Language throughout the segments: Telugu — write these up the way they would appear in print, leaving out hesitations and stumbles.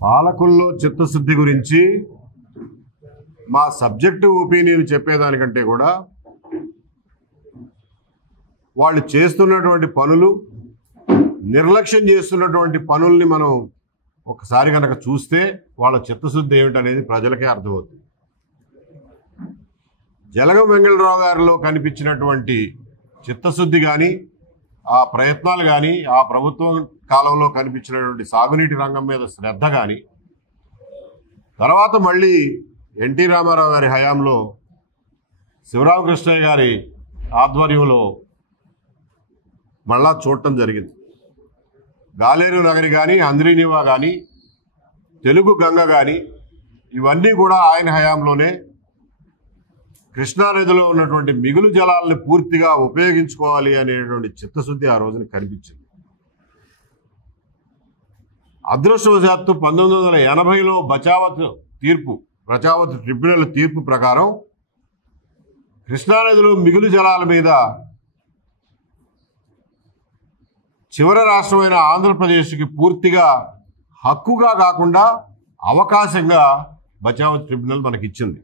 పాలకుల్లో చిత్తశుద్ధి గురించి మా సబ్జెక్టివ్ ఒపీనియన్ చెప్పేదానికంటే కూడా వాళ్ళు చేస్తున్నటువంటి పనులు, నిర్లక్ష్యం చేస్తున్నటువంటి పనుల్ని మనం ఒకసారి కనుక చూస్తే వాళ్ళ చిత్తశుద్ధి ఏమిటనేది ప్రజలకే అర్థమవుతుంది. జలగం వెంగళరావు గారిలో కనిపించినటువంటి చిత్తశుద్ధి కానీ, ఆ ప్రయత్నాలు కానీ, ఆ ప్రభుత్వం కాలంలో కనిపించినటువంటి సాగునీటి రంగం మీద శ్రద్ధ కానీ, తర్వాత మళ్ళీ ఎన్టీ రామారావు గారి హయాంలో శివరామకృష్ణయ్య గారి ఆధ్వర్యంలో మళ్ళా చూడటం జరిగింది. గాలేరు నగరి కానీ, అంద్రీనివా కానీ, తెలుగు గంగ కానీ, ఇవన్నీ కూడా ఆయన హయాంలోనే కృష్ణానదిలో ఉన్నటువంటి మిగులు జలాలను పూర్తిగా ఉపయోగించుకోవాలి అనేటువంటి చిత్తశుద్ధి ఆ రోజున కనిపించింది. అదృష్టవశాత్తు 1980లో బచావత్ ట్రిబ్యునల్ తీర్పు ప్రకారం కృష్ణానదిలో మిగులు జలాల మీద చివరి రాష్ట్రమైన ఆంధ్రప్రదేశ్కి పూర్తిగా హక్కుగా కాకుండా అవకాశంగా బచావత్ ట్రిబ్యునల్ మనకిచ్చింది.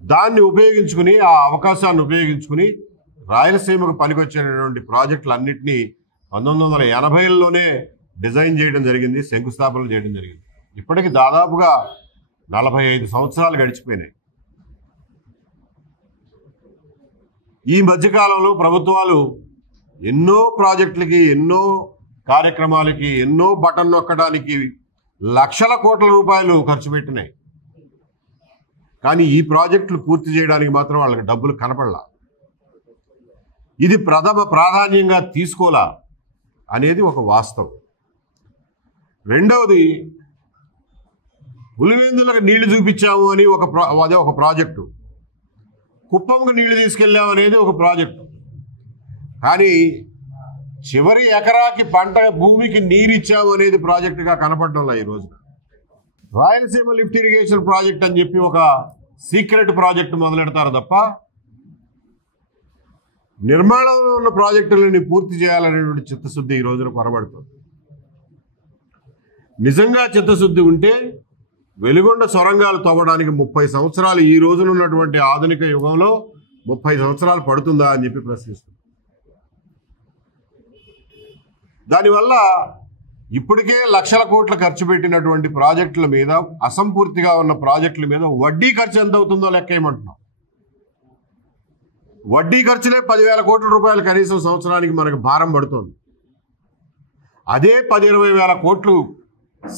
దాన్ని ఉపయోగించుకుని, ఆ అవకాశాన్ని ఉపయోగించుకుని రాయలసీమకు పనికొచ్చేటటువంటి ప్రాజెక్టులన్నింటినీ 1980లోనే డిజైన్ చేయడం జరిగింది, శంకుస్థాపనలు చేయడం జరిగింది. ఇప్పటికి దాదాపుగా 45 సంవత్సరాలు గడిచిపోయినాయి. ఈ మధ్యకాలంలో ప్రభుత్వాలు ఎన్నో ప్రాజెక్టులకి, ఎన్నో కార్యక్రమాలకి, ఎన్నో బటన్ నొక్కడానికి లక్షల కోట్ల రూపాయలు ఖర్చు పెట్టినాయి. కానీ ఈ ప్రాజెక్టులు పూర్తి చేయడానికి మాత్రం వాళ్ళకి డబ్బులు కనపడలా. ఇది ప్రథమ ప్రాధాన్యంగా తీసుకోలా అనేది ఒక వాస్తవం. రెండవది, పులివెందులకు నీళ్లు చూపించాము అని అదే ఒక ప్రాజెక్టు, కుప్పంకు నీళ్లు తీసుకెళ్ళాము అనేది ఒక ప్రాజెక్టు. కానీ చివరి ఎకరాకి పంట భూమికి నీరు ఇచ్చాము అనేది ప్రాజెక్టుగా కనపడటంలా ఈ రోజున. రాయలసీమ లిఫ్ట్ ఇరిగేషన్ ప్రాజెక్ట్ అని చెప్పి ఒక సీక్రెట్ ప్రాజెక్టు మొదలెడతారు తప్ప నిర్మాణంలో ఉన్న ప్రాజెక్టులని పూర్తి చేయాలనేటువంటి చిత్తశుద్ధి ఈ రోజున కొరబడుతుంది. నిజంగా చిత్తశుద్ధి ఉంటే వెలుగొండ సొరంగాలు తవ్వడానికి 30 సంవత్సరాలు, ఈ రోజున ఉన్నటువంటి ఆధునిక యుగంలో 30 సంవత్సరాలు పడుతుందా అని చెప్పి ప్రశ్నిస్తుంది. దానివల్ల ఇప్పటికే లక్షల కోట్ల ఖర్చు పెట్టినటువంటి ప్రాజెక్టుల మీద, అసంపూర్తిగా ఉన్న ప్రాజెక్టుల మీద వడ్డీ ఖర్చు ఎంత అవుతుందో లెక్క ఏమంటున్నాం. వడ్డీ ఖర్చులే 10,000 కోట్ల రూపాయలు కనీసం సంవత్సరానికి మనకు భారం పడుతుంది. అదే 10-20 వేల కోట్లు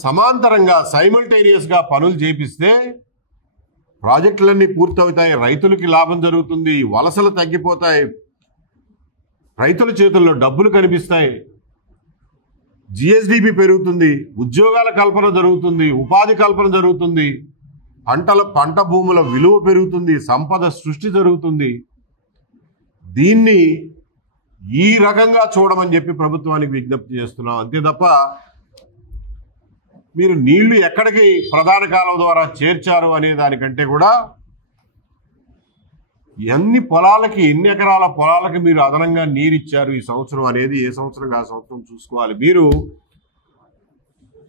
సమాంతరంగా సైమల్టేనియస్గా పనులు చేపిస్తే ప్రాజెక్టులన్నీ పూర్తవుతాయి, రైతులకి లాభం జరుగుతుంది, వలసలు తగ్గిపోతాయి, రైతుల చేతుల్లో డబ్బులు కనిపిస్తాయి, జిఎస్డిపి పెరుగుతుంది, ఉద్యోగాల కల్పన జరుగుతుంది, ఉపాధి కల్పన జరుగుతుంది, పంట భూముల విలువ పెరుగుతుంది, సంపద సృష్టి జరుగుతుంది. దీన్ని ఈ రకంగా చూడమని చెప్పి ప్రభుత్వానికి విజ్ఞప్తి చేస్తున్నాం. అంతే తప్ప మీరు నీళ్లు ఎక్కడికి ప్రధాన కాలువ ద్వారా చేర్చారు అనే దానికంటే కూడా ఎన్ని పొలాలకి, ఎన్ని ఎకరాల పొలాలకి మీరు అదనంగా నీరు ఇచ్చారు ఈ సంవత్సరం అనేది ఏ సంవత్సరం ఆ సంవత్సరం చూసుకోవాలి. మీరు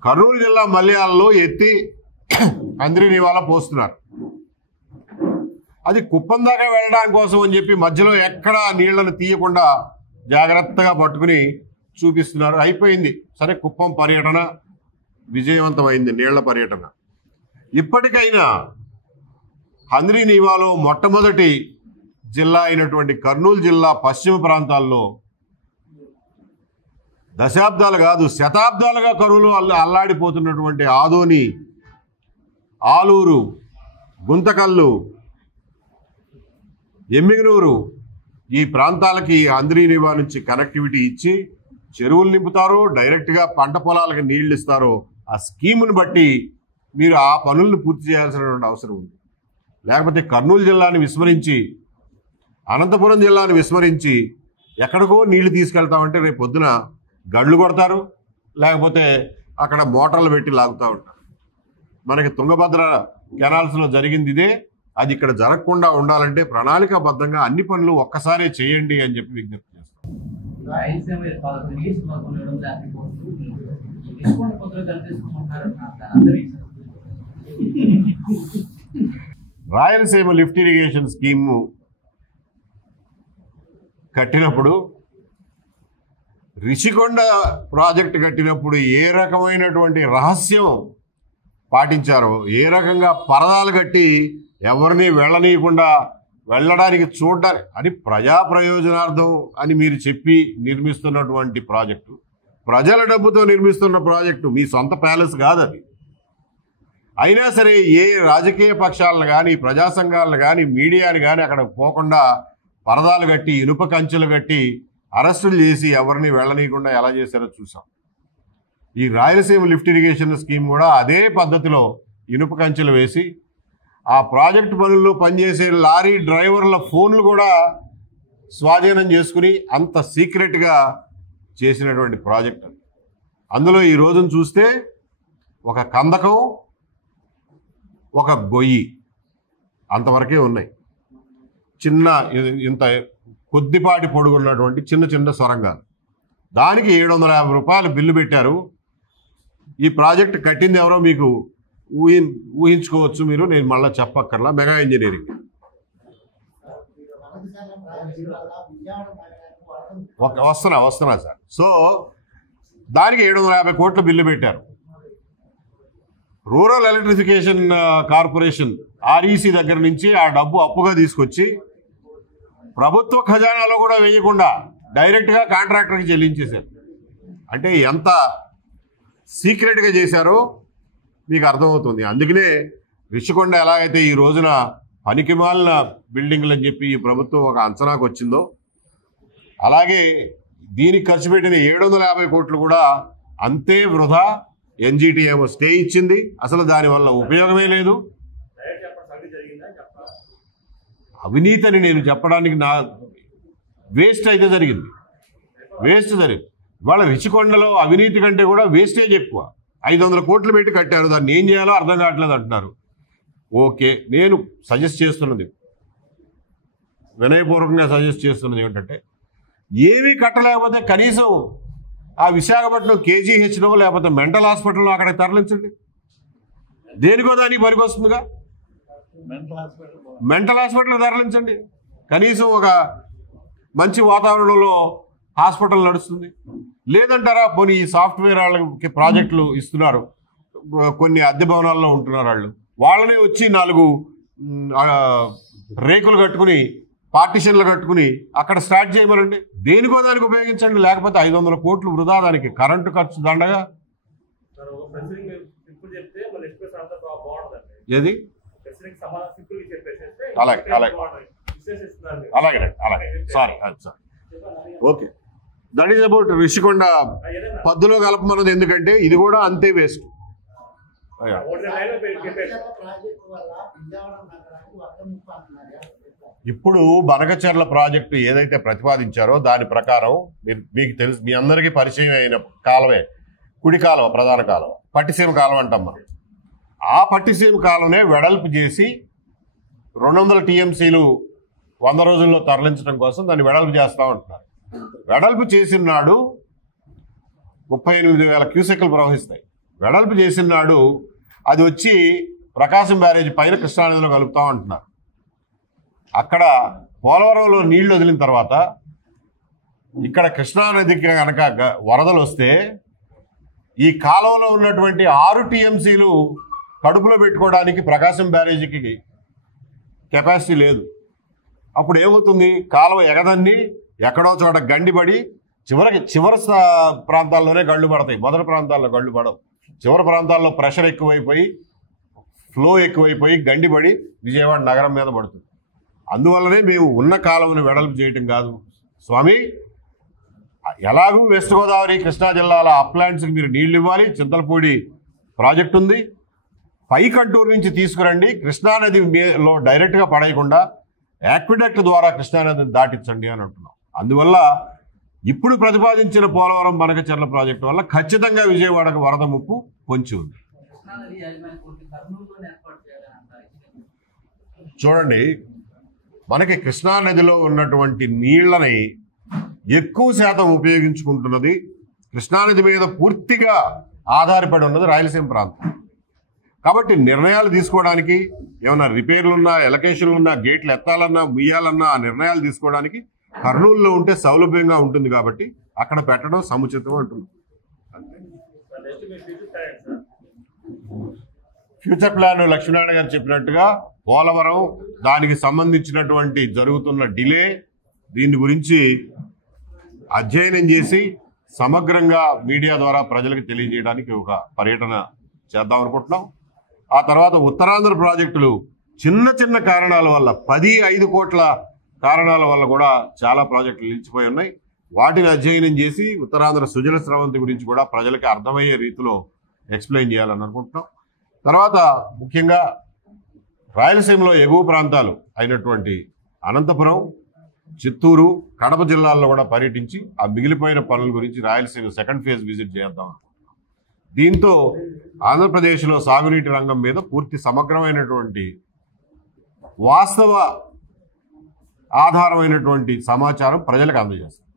కర్నూలు జిల్లా మల్యాలలో ఎత్తి అంద్రీనివాలా పోస్తున్నారు. అది కుప్పం దాకా వెళ్ళడానికి కోసం అని చెప్పి మధ్యలో ఎక్కడ నీళ్లను తీయకుండా జాగ్రత్తగా పట్టుకుని చూపిస్తున్నారు. అయిపోయింది, సరే, కుప్పం పర్యటన విజయవంతమైంది, నీళ్ల పర్యటన. ఇప్పటికైనా అంద్రీనివాలో మొట్టమొదటి జిల్లా అయినటువంటి కర్నూలు జిల్లా పశ్చిమ ప్రాంతాల్లో దశాబ్దాలు కాదు శతాబ్దాలుగా కరువులో అల్లాడిపోతున్నటువంటి ఆదోని, ఆలూరు, గుంతకల్లు, ఎమ్మిగనూరు ఈ ప్రాంతాలకి అంద్రీనివా నుంచి కనెక్టివిటీ ఇచ్చి చెరువులు నింపుతారో, డైరెక్ట్గా పంట పొలాలకు నీళ్లు ఇస్తారో ఆ స్కీమును బట్టి మీరు ఆ పనులను పూర్తి చేయాల్సినటువంటి అవసరం ఉంది. లేకపోతే కర్నూలు జిల్లాని విస్మరించి, అనంతపురం జిల్లాను విస్మరించి ఎక్కడికో నీళ్లు తీసుకెళ్తామంటే రేపు పొద్దున గడ్లు కొడతారు, లేకపోతే అక్కడ మోటార్లు పెట్టి లాగుతూ ఉంటారు. మనకి తుంగభద్ర కెనాల్స్లో జరిగింది ఇదే. అది ఇక్కడ జరగకుండా ఉండాలంటే ప్రణాళికాబద్ధంగా అన్ని పనులు ఒక్కసారే చేయండి అని చెప్పి విజ్ఞప్తి చేస్తాం. రాయలసీమ లిఫ్ట్ ఇరిగేషన్ స్కీమ్ కట్టినప్పుడు, రిషికొండ ప్రాజెక్టు కట్టినప్పుడు ఏ రకమైనటువంటి రహస్యం పాటించారో, ఏ రకంగా పరదాలు కట్టి ఎవరిని వెళ్ళనీయకుండా వెళ్ళడానికి చూడడానికి అని ప్రజా ప్రయోజనార్థం అని మీరు చెప్పి నిర్మిస్తున్నటువంటి ప్రాజెక్టు, ప్రజల డబ్బుతో నిర్మిస్తున్న ప్రాజెక్టు, మీ సొంత ప్యాలెస్ కాదు అది. అయినా సరే ఏ రాజకీయ పక్షాలను కానీ, ప్రజా సంఘాలను కానీ, మీడియాని కానీ అక్కడ పోకుండా పరదాలు కట్టి, ఇనుప కంచెలు కట్టి అరెస్టులు చేసి ఎవరిని వెళ్ళనీయకుండా ఎలా చేశారో చూసాం. ఈ రాయలసీమ లిఫ్ట్ ఇరిగేషన్ స్కీమ్ కూడా అదే పద్ధతిలో ఇనుప కంచెలు వేసి ఆ ప్రాజెక్టు పనుల్లో పనిచేసే లారీ డ్రైవర్ల ఫోన్లు కూడా స్వాధీనం చేసుకుని అంత సీక్రెట్గా చేసినటువంటి ప్రాజెక్ట్ అది. అందులో ఈ రోజున చూస్తే ఒక కందకం, ఒక గొయ్యి అంతవరకే ఉన్నాయి. చిన్న ఇంత కొద్దిపాటి పొడుగున్నటువంటి చిన్న చిన్న సొరంగాలు. దానికి 750 రూపాయలు బిల్లు పెట్టారు. ఈ ప్రాజెక్ట్ కట్టింది ఎవరో మీకు ఊహించుకోవచ్చు మీరు, నేను మళ్ళీ చెప్పక్కర్లా. Mega engineering. వస్తున్నా సార్. సో దానికి 750 కోట్ల బిల్లు పెట్టారు. రూరల్ ఎలక్ట్రిఫికేషన్ కార్పొరేషన్ REC దగ్గర నుంచి ఆ డబ్బు అప్పుగా తీసుకొచ్చి ప్రభుత్వ ఖజానాలో కూడా వేయకుండా డైరెక్ట్గా కాంట్రాక్టర్కి చెల్లించేశారు. అంటే ఎంత సీక్రెట్గా చేశారో మీకు అర్థమవుతుంది. అందుకనే రిషికొండ ఎలాగైతే ఈ రోజున పనికిమాలిన బిల్డింగ్లు అని చెప్పి ఈ ప్రభుత్వం ఒక అంచనాకు వచ్చిందో, అలాగే దీనికి ఖర్చు పెట్టిన 750 కోట్లు కూడా అంతే వృధా. NGT ఏమో స్టే ఇచ్చింది, అసలు దానివల్ల ఉపయోగమే లేదు. అవినీతి అని నేను చెప్పడానికి నా వేస్ట్ అయితే జరిగింది. ఇవాళ రిషికొండలో అవినీతి కంటే కూడా వేస్టేజ్ ఎక్కువ. 500 కోట్లు పెట్టి కట్టారు, దాన్ని ఏం చేయాలో అర్థం కావట్లేదు అంటున్నారు. ఓకే, నేను సజెస్ట్ చేస్తున్నది, వినయపూర్వకంగా సజెస్ట్ చేస్తున్నది ఏమిటంటే, ఏమీ కట్టలేకపోతే కనీసం ఆ విశాఖపట్నం KGHలో లేకపోతే మెంటల్ హాస్పిటల్లో అక్కడికి తరలించండి. దేనికో దానికి పనికి వస్తుందిగా. మెంటల్ హాస్పిటల్ తరలించండి. కనీసం ఒక మంచి వాతావరణంలో హాస్పిటల్ నడుస్తుంది. లేదంటారా, పోనీ ఈ సాఫ్ట్వేర్ వాళ్ళకి ప్రాజెక్టులు ఇస్తున్నారు, కొన్ని అద్దె భవనాల్లో ఉంటున్నారు వాళ్ళని వచ్చి 4 రేకులు కట్టుకుని, పార్టిషన్లు కట్టుకుని అక్కడ స్టార్ట్ చేయమనండి. దేనికో దానికి ఉపయోగించండి. లేకపోతే 500 కోట్లు వృధా, దానికి కరెంటు ఖర్చు దండగా. ఏది అలాగే sorry okay. That is about Rishikonda. పద్దులో కలపమన్నది ఎందుకంటే ఇది కూడా అంతే వేస్ట్. ఇప్పుడు బనకచెర్ల ప్రాజెక్టు ఏదైతే ప్రతిపాదించారో దాని ప్రకారం మీకు తెలుసు, మీ అందరికీ పరిచయం అయిన కాలమే కుడి కాలువ, ప్రధాన కాలువ, పట్టిసీమ కాలువ అంటాం మనం. ఆ పట్టిసీమ కాలువనే వెడల్పు చేసి 200 TMCలు 100 రోజుల్లో తరలించడం కోసం దాన్ని వెడల్పు చేస్తూ ఉంటున్నారు. వెడల్పు చేసిన నాడు 38,000 క్యూసెక్లు ప్రవహిస్తాయి. వెడల్పు చేసిన నాడు అది వచ్చి ప్రకాశం బ్యారేజ్ పైన కృష్ణానదిలో కలుపుతూ ఉంటున్నారు. అక్కడ పోలవరంలో నీళ్లు వదిలిన తర్వాత ఇక్కడ కృష్ణానదికి కనుక వరదలు వస్తే ఈ కాలువలో ఉన్నటువంటి 6 TMCలు కడుపులో పెట్టుకోవడానికి ప్రకాశం బ్యారేజీకి కెపాసిటీ లేదు. అప్పుడు ఏమవుతుంది, కాలువ ఎగదన్ని ఎక్కడో చోట గండిపడి చివరి ప్రాంతాల్లోనే గళ్ళు పడతాయి. మొదటి ప్రాంతాల్లో గళ్ళు పడవు. చివరి ప్రాంతాల్లో ప్రెషర్ ఎక్కువైపోయి, ఫ్లో ఎక్కువైపోయి గండిపడి విజయవాడ నగరం మీద పడుతుంది. అందువల్లనే మేము ఉన్న కాలువను వెడల్పు చేయటం కాదు స్వామి, ఎలాగూ వెస్ట్ గోదావరి కృష్ణా జిల్లాల అప్లాంట్స్కి మీరు నీళ్లు ఇవ్వాలి. చింతలపూడి ప్రాజెక్ట్ ఉంది, పై కంటూరు నుంచి తీసుకురండి, కృష్ణానదిలో డైరెక్ట్గా పడేయకుండా యాక్విడక్ట్ ద్వారా కృష్ణానదిని దాటించండి అని అంటున్నాం. అందువల్ల ఇప్పుడు ప్రతిపాదించిన పోలవరం బనకచెర్ల ప్రాజెక్టు వల్ల ఖచ్చితంగా విజయవాడకు వరద ముప్పు పొంచి ఉంది. చూడండి, మనకి కృష్ణానదిలో ఉన్నటువంటి నీళ్లని ఎక్కువ శాతం ఉపయోగించుకుంటున్నది, కృష్ణానది మీద పూర్తిగా ఆధారపడి ఉన్నది రాయలసీమ ప్రాంతం. కాబట్టి నిర్ణయాలు తీసుకోవడానికి ఏమైనా రిపేర్లున్నా, ఎలకేషన్లున్నా, గేట్లు ఎత్తాలన్నా, ముయ్యాలన్నా ఆ నిర్ణయాలు తీసుకోవడానికి కర్నూలులో ఉంటే సౌలభ్యంగా ఉంటుంది కాబట్టి అక్కడ పెట్టడం సముచితం అంటుంది. ఫ్యూచర్ ప్లాన్ లక్ష్మీనారాయణ గారు చెప్పినట్టుగా పోలవరం దానికి సంబంధించినటువంటి జరుగుతున్న డిలే, దీని గురించి అధ్యయనం చేసి సమగ్రంగా మీడియా ద్వారా ప్రజలకు తెలియజేయడానికి ఒక పర్యటన చేద్దాం అనుకుంటున్నాం. ఆ తర్వాత ఉత్తరాంధ్ర ప్రాజెక్టులు చిన్న చిన్న కారణాల వల్ల 10-5 కోట్ల కారణాల వల్ల కూడా చాలా ప్రాజెక్టులు నిలిచిపోయి ఉన్నాయి. వాటిని అధ్యయనం చేసి ఉత్తరాంధ్ర సుజల స్రవంతి గురించి కూడా ప్రజలకి అర్థమయ్యే రీతిలో ఎక్స్ప్లెయిన్ చేయాలని అనుకుంటున్నాం. తర్వాత ముఖ్యంగా రాయలసీమలో ఎగువ ప్రాంతాలు అయినటువంటి అనంతపురం, చిత్తూరు, కడప జిల్లాల్లో కూడా పర్యటించి ఆ మిగిలిపోయిన పనుల గురించి రాయలసీమ సెకండ్ ఫేజ్ విజిట్ చేద్దాం అనుకుంటున్నాం. దీంతో ఆంధ్రప్రదేశ్లో సాగునీటి రంగం మీద పూర్తి సమగ్రమైనటువంటి వాస్తవ ఆధారమైనటువంటి సమాచారం ప్రజలకు అందజేస్తాం.